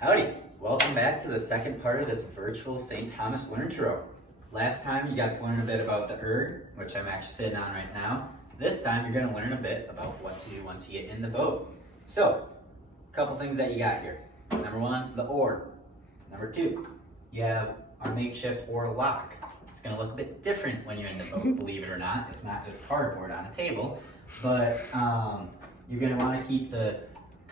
Howdy! Welcome back to the second part of this virtual St. Thomas Learn to Row. Last time you got to learn a bit about the erg, which I'm actually sitting on right now. This time you're going to learn a bit about what to do once you get in the boat. So, a couple things that you got here. Number one, the oar. Number two, you have our makeshift oar lock. It's going to look a bit different when you're in the boat, believe it or not. It's not just cardboard on a table, but you're going to want to keep the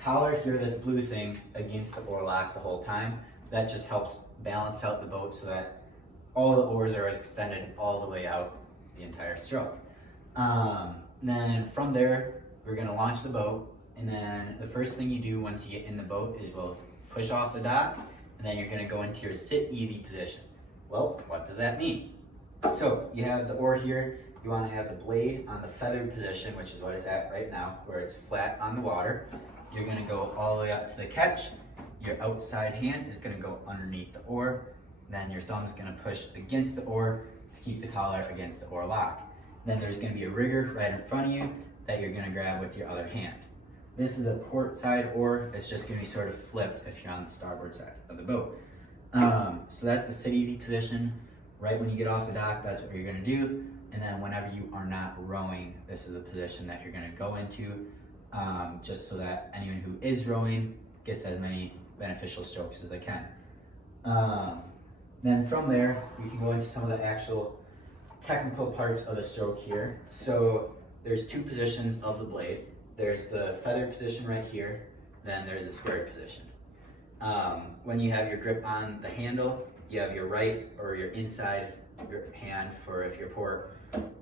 collar here, this blue thing, against the oar lock the whole time. That just helps balance out the boat so that all the oars are extended all the way out the entire stroke. Then from there, we're going to launch the boat, and then the first thing you do once you get in the boat is we'll push off the dock, and then you're going to go into your sit easy position. Well, what does that mean? So you have the oar here. You want to have the blade on the feathered position, which is what it's at right now, where it's flat on the water. You're going to go all the way up to the catch. Your outside hand is going to go underneath the oar. Then your thumb's going to push against the oar to keep the collar against the oar lock. Then there's going to be a rigger right in front of you that you're going to grab with your other hand. This is a port side oar. It's just going to be sort of flipped if you're on the starboard side of the boat. So that's the sit easy position. Right when you get off the dock, that's what you're going to do. And then whenever you are not rowing, this is a position that you're going to go into, just so that anyone who is rowing gets as many beneficial strokes as they can. Then from there, we can go into some of the actual technical parts of the stroke here. So there's two positions of the blade. There's the feather position right here, then there's the square position. When you have your grip on the handle, you have your right or your inside hand for if you're port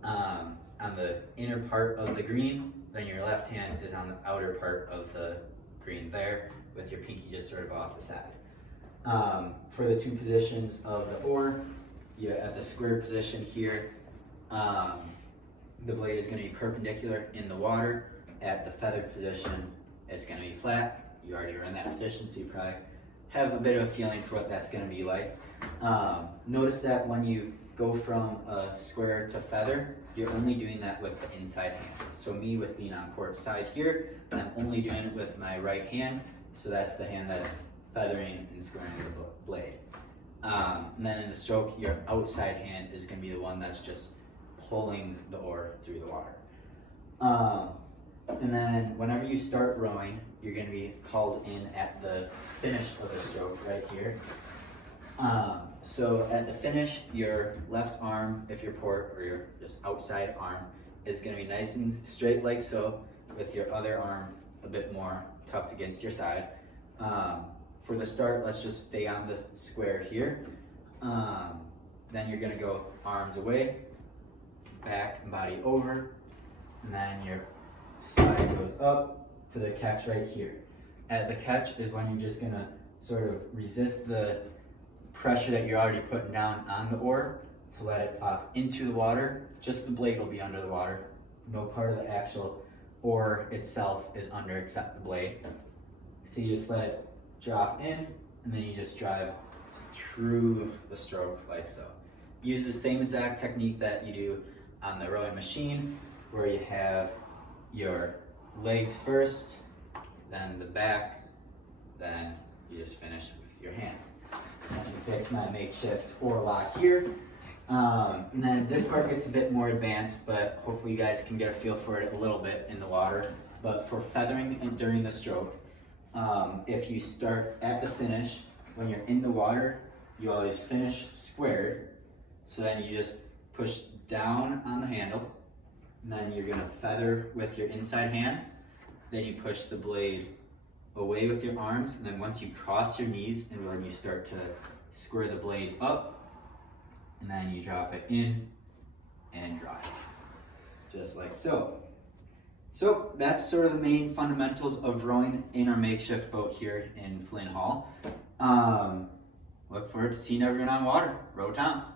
on the inner part of the green, then your left hand is on the outer part of the green there, with your pinky just sort of off the side. For the two positions of the oar, you're at the square position here. The blade is going to be perpendicular in the water. At the feathered position, it's going to be flat. You already are in that position, so you probably have a bit of a feeling for what that's going to be like. Notice that when you go from a square to feather, you're only doing that with the inside hand. So me, with being on port side here, I'm only doing it with my right hand, so that's the hand that's feathering and squaring the blade. And then in the stroke, your outside hand is going to be the one that's just pulling the oar through the water. And then whenever you start rowing, you're going to be called in at the finish of the stroke right here. So at the finish, your left arm, if you're port, or your just outside arm, is going to be nice and straight like so, with your other arm a bit more tucked against your side. For the start, let's just stay on the square here. Then you're going to go arms away, back and body over, and then your slide goes up to the catch right here. At the catch is when you're just going to sort of resist the pressure that you're already putting down on the oar to let it pop into the water. Just the blade will be under the water. No part of the actual oar itself is under except the blade. So you just let it drop in, and then you just drive through the stroke like so. Use the same exact technique that you do on the rowing machine, where you have your legs first, then the back, then you just finish with your hands. And then you fix my makeshift oar lock here. And then this part gets a bit more advanced, but hopefully you guys can get a feel for it a little bit in the water. But for feathering and during the stroke, if you start at the finish, when you're in the water, you always finish squared. So then you just push down on the handle, and then you're going to feather with your inside hand. Then you push the blade away with your arms, and then once you cross your knees, and when you start to square the blade up, and then you drop it in and drive, just like so. So that's sort of the main fundamentals of rowing in our makeshift boat here in Flynn Hall. Look forward to seeing everyone on water. Row Toms.